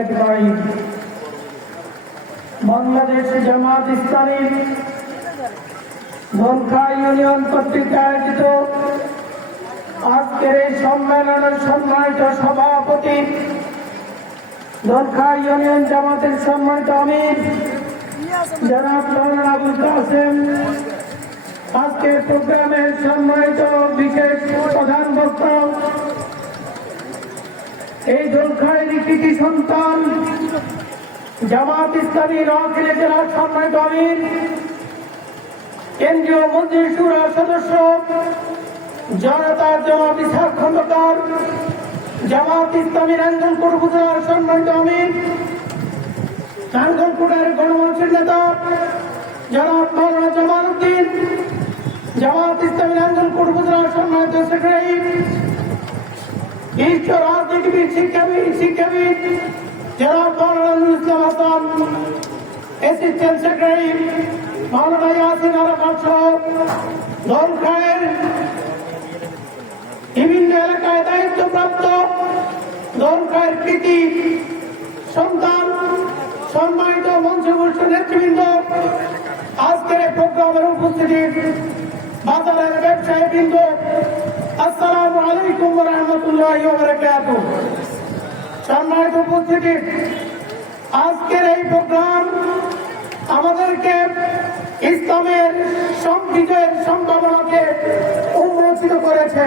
أجمعين। Bangladesh Jamaat Islami ধনখা union কর্তৃক আয়োজিত আজকের এই সম্মেলনের সম্মানিত সভাপতি, ধনখা ইউনিয়ন জামাতের সম্মানিত আমির জনাব মাওলানা আবুল কাসেম, আজকের প্রোগ্রামের সম্মানিত বিশেষ প্রধান বক্তা, এই ধনখার কৃতি সন্তান জামাত ইসলামী নোয়াখালী জেলার সম্মানিত আমির, কেন্দ্রীয় মন্ত্রী শুরার সদস্য জনতার জনাব ইসহাক খন্দকার, জামাত ইসলামী নাঙ্গলকোট উপজেলার সম্মানিত আমির, নাঙ্গলকোটের গণমানুষের নেতা জনাব মাওলানা জামাল উদ্দিন, জামাত ইসলামী নাঙ্গলকোট উপজেলার সম্মানিত সেক্রেটারি, বিশিষ্ট রাজনীতিবিদ শিক্ষাবিদ জনাব মাওলানা নুরুল ইসলাম হাসান, অ্যাসিস্ট্যান্ট সেক্রেটারি মাওলানা ইয়াসিন আরাফাত সহ ধনখায়ের বিভিন্ন এলাকায় দায়িত্বপ্রাপ্ত ধনখায়ের কৃতি সন্তান, সম্মানিত মঞ্চবর্ষ নেতৃবৃন্দ, আজকের প্রোগ্রামের উপস্থিতি বাজারের ব্যবসায়ী বৃন্দ, আসসালামু আলাইকুম ওয়া রাহমাতুল্লাহি ওয়া বারাকাতুহু। সম্মানিত উপস্থিতি, আজকের এই প্রোগ্রাম আমাদেরকে ইসলামের বিজয়ের সম্ভাবনাকে উন্মোচিত করেছে।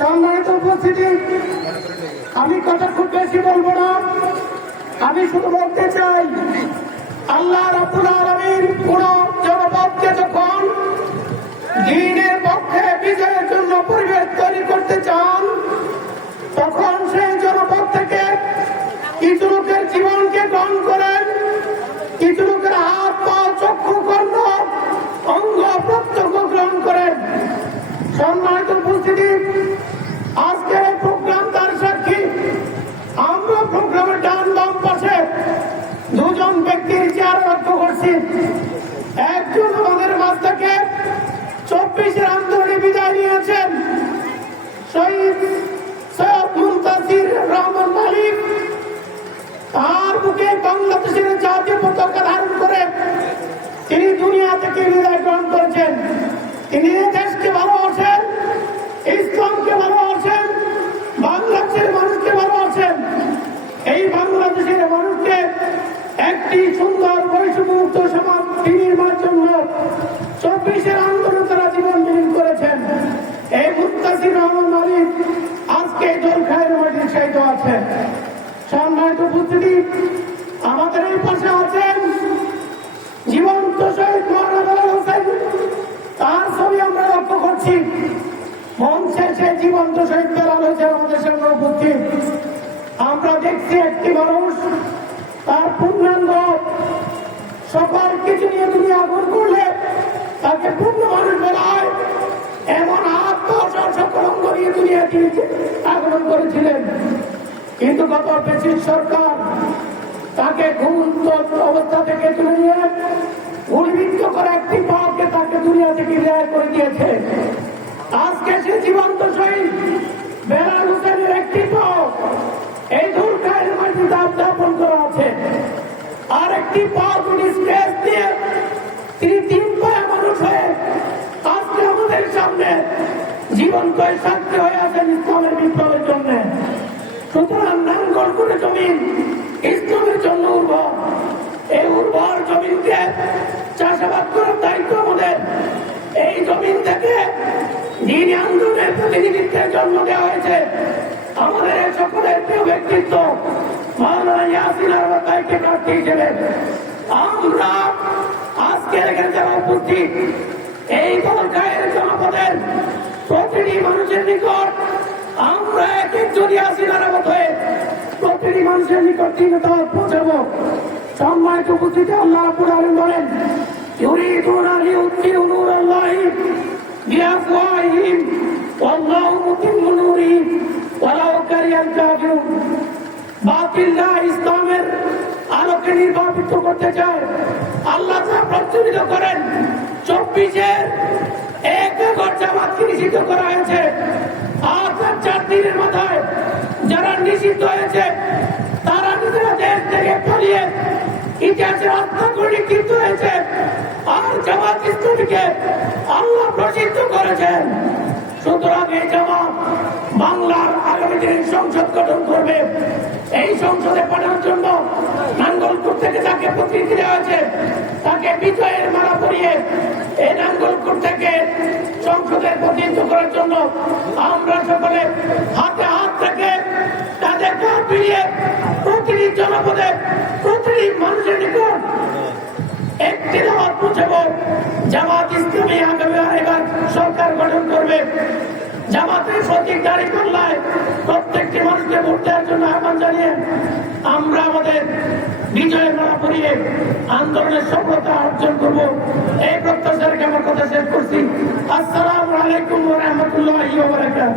সম্মানিত উপস্থিতি, আমি কথা খুব বেশি বলবো না, আমি শুধু বলতে চাই, আল্লাহ রাব্বুল আলামিন পুরো জনপদকে যখন দ্বীনের পক্ষে বিজয়ের জন্য পরিবেশ তৈরি করতে চান, তখন সেই জনপদ থেকে কিছু লোকের জীবনকে গ্রহণ করেন, কিছু লোকের হাত পা চক্ষু কর্ণ অঙ্গ প্রত্যঙ্গ গ্রহণ করেন। সম্মানিত উপস্থিতি, আজকের এই প্রোগ্রাম তার সাক্ষী। আমরা প্রোগ্রামের ডান বাম পাশে দুজন ব্যক্তির চেহারা লক্ষ্য করছি। একজন আমাদের মাঝ থেকে 24-এর আন্দোলনে বিদায় নিয়েছেন শহীদ সৈয়দ মুনতাসির রহমান মালিক। তার বুকে বাংলাদেশের জাতীয় পতাকা ধারণ করে তিনি দুনিয়া থেকে বিদায় গ্রহণ করেছেন। তিনি দেশকে ভালোবাসেন, ইসলামকে ভালোবাসেন, বাংলাদেশের মানুষকে ভালোবাসেন। এই বাংলাদেশের মানুষকে একটি সুন্দর বৈষম্যমুক্ত সমাজ বিনির্মাণের জন্য 24-এর আন্দোলন তারা জীবন বিলীন করেছেন। এই মুনতাসির রহমান মালিক আজকে ধনখায়ের মাটির সাহিত্য আছেন। সম্মানিত উপস্থিতি, আমাদের এই পাশে আছেন জীবন্ত শহীদ মাওলানা বেলাল হোসেন, তার ছবি আমরা লক্ষ্য করছি। মঞ্চে সে জীবন্ত শহীদ বেলাল হোসেন আমাদের সামনে উপস্থিত। আমরা দেখছি একটি মানুষ তার পূর্ণাঙ্গ সকল কিছু নিয়ে তিনি আগুন করলে তাকে পূর্ণ মানুষ বলা হয়। এমন আত্মসর সকল অঙ্গ নিয়ে দুনিয়া তিনি আগমন করেছিলেন, কিন্তু গত ব্রিটিশ সরকার তাকে ঘুমন্ত অবস্থা থেকে তুলে নিয়ে গুলিবিদ্ধ করে একটি পাকে তাকে দুনিয়া থেকে বিদায় করে দিয়েছে। আজকে সে জীবন্ত শহীদ বেলাল হোসেনের একটি পাক এই ধনখায়ের মাটিতে উদ্যাপন করা আছে। আর একটি পাক উনি স্ট্রেস দিয়ে তিনি 3 পায়ে মানুষ হয়ে আজকে আমাদের সামনে জীবন্ত সাক্ষী হয়ে আছেন ইসলামের বিপ্লবের জন্য। সুতরাং নাঙ্গলকোট জমিন ইসলামের জন্য উর্বর। এই উর্বর জমিনকে চাষাবাদ করার দায়িত্ব আমাদের। এই জমিন থেকে দ্বীনি আন্দোলনের প্রতিনিধিত্বের জন্ম দেওয়া হয়েছে আমাদের এই সকলের প্রিয় ব্যক্তিত্ব মাওলানা ইয়াসিন আরাফাত ভাইকে প্রার্থী হিসেবে। আমরা আজকে এখানে যারা উপস্থিত, এই ধনখায়ের জনপদের প্রতিটি মানুষের নিকট আমরা একজন ইয়াসিন আরাফাত হয়ে প্রতিটি মানুষের নিকট দিনটা পৌঁছাবো। সম্মানিত উপস্থিতি, আল্লাহ রাব্বুল আলামিন বলেন, ইউরিদুনা লিইউতিউ নূরাল্লাহি বিআফওয়াহিহিম ওয়াল্লাহু মুতিম্মু নূরিহি ওয়ালাউ কারিহাল কাফিরুন। বাতিলরা ইসলামের আলোকে নির্বাপিত করতে চায়। আল্লাহ তা প্রচলিত করেন। 24-এর 1 জামাতকে নিষিদ্ধ করা হয়েছে। আজ 4 দিনের মাথায় যারা নিষিদ্ধ হয়েছে তারা ইতিহাসের হত্যাকারী কিন্তু হয়েছে, আর জামাত ইসলামীকে আল্লাহ প্রসিদ্ধ করেছেন। সুতরাং এই জামাত বাংলার আগামী দিনের সংসদ গঠন করবে। এই সংসদে পাঠানোর জন্য নাঙ্গলকোট থেকে যাকে প্রতিনিধি দেওয়া হয়েছে তাকে বিজয়ের মালা পরিয়ে এই নাঙ্গলকোট থেকে সংসদের প্রতিনিধিত্ব করার জন্য আমরা সকলে হাতে হাত থেকে তাদের কাঁধ মিলিয়ে প্রতিটি জনপদে প্রতিটি মানুষের নিকট একটি দাওয়াত পৌঁছাবো। জামাত ইসলামী আগামী এবার সরকার গঠন করবে। জামাতের প্রতীক দাঁড়িপাল্লায় প্রত্যেকটি মানুষকে ভোট দেওয়ার জন্য আহ্বান জানিয়ে আমরা আমাদের বিজয়ের মালা পরিয়ে আন্দোলনের সফলতা অর্জন করব, এই প্রত্যাশা রেখে আমার কথা শেষ করছি। আসসালামু আলাইকুম ওয়া রাহমাতুল্লাহি ওয়া বারাকাতুহু।